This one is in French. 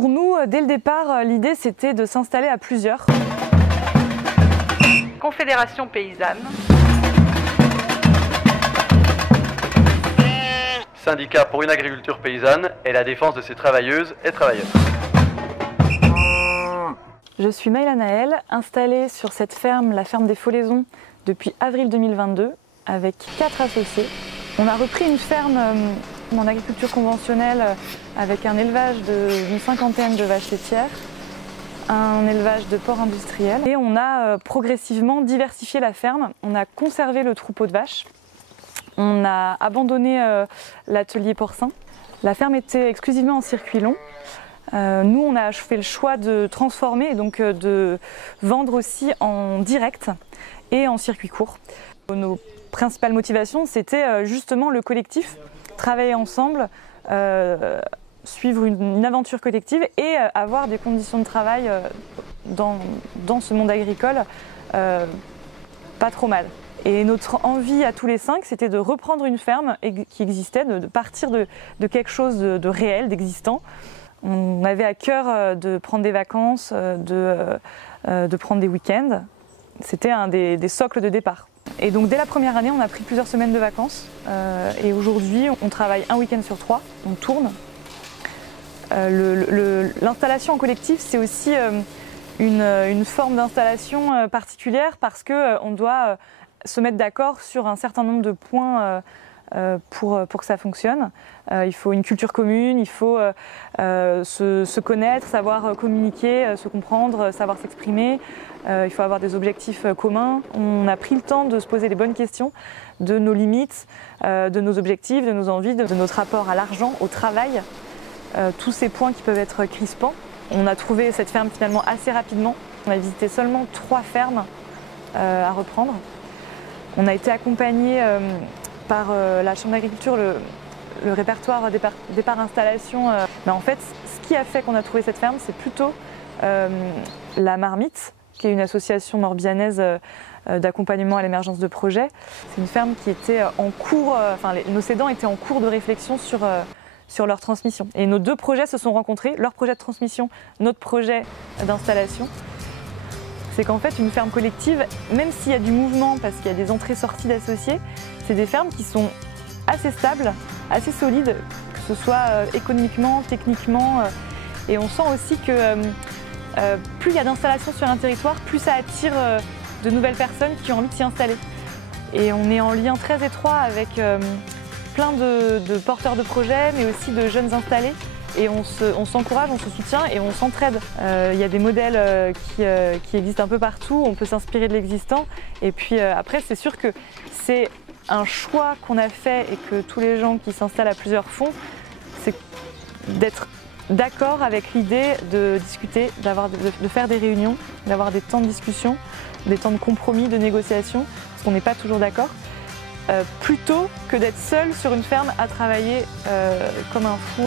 Pour nous, dès le départ, l'idée c'était de s'installer à plusieurs. Confédération paysanne. Syndicat pour une agriculture paysanne et la défense de ses travailleuses et travailleurs. Je suis Maïla Naël, installée sur cette ferme, la ferme des Folaisons, depuis avril 2022, avec 4 associés. On a repris une ferme en agriculture conventionnelle avec un élevage d'une cinquantaine de vaches laitières, un élevage de porcs industriels et on a progressivement diversifié la ferme. On a conservé le troupeau de vaches, on a abandonné l'atelier porcin. La ferme était exclusivement en circuit long. Nous, on a fait le choix de transformer et donc de vendre aussi en direct et en circuit court. Nos principales motivations, c'était justement le collectif, travailler ensemble, suivre une aventure collective et avoir des conditions de travail dans ce monde agricole pas trop mal. Et notre envie à tous les 5, c'était de reprendre une ferme qui existait, de partir de quelque chose de réel, d'existant. On avait à cœur de prendre des vacances, de prendre des week-ends. C'était un des socles de départ. Et donc dès la première année, on a pris plusieurs semaines de vacances. Et aujourd'hui, on travaille un week-end sur 3, on tourne. L'installation en collectif, c'est aussi une forme d'installation particulière parce qu'on doit se mettre d'accord sur un certain nombre de points pour que ça fonctionne. Il faut une culture commune, il faut se connaître, savoir communiquer, se comprendre, savoir s'exprimer. Il faut avoir des objectifs communs. On a pris le temps de se poser les bonnes questions de nos limites, de nos objectifs, de nos envies, de notre rapport à l'argent, au travail. Tous ces points qui peuvent être crispants. On a trouvé cette ferme finalement assez rapidement. On a visité seulement 3 fermes à reprendre. On a été accompagné par la Chambre d'agriculture, le répertoire départ installation. Mais en fait, ce qui a fait qu'on a trouvé cette ferme, c'est plutôt la Marmite, qui est une association morbihannaise d'accompagnement à l'émergence de projets. C'est une ferme qui était en cours, nos cédants étaient en cours de réflexion sur leur transmission. Et nos 2 projets se sont rencontrés, leur projet de transmission, notre projet d'installation. C'est qu'en fait, une ferme collective, même s'il y a du mouvement, parce qu'il y a des entrées-sorties d'associés, c'est des fermes qui sont assez stables, assez solides, que ce soit économiquement, techniquement. Et on sent aussi que plus il y a d'installations sur un territoire, plus ça attire de nouvelles personnes qui ont envie de s'y installer. Et on est en lien très étroit avec plein de porteurs de projets, mais aussi de jeunes installés. Et on s'encourage, on se soutient et on s'entraide. Il y a des modèles qui existent un peu partout, on peut s'inspirer de l'existant. Et puis après, c'est sûr que c'est un choix qu'on a fait et que tous les gens qui s'installent à plusieurs font, c'est d'être d'accord avec l'idée de discuter, de faire des réunions, d'avoir des temps de discussion, des temps de compromis, de négociation, parce qu'on n'est pas toujours d'accord. Plutôt que d'être seul sur une ferme à travailler comme un fou.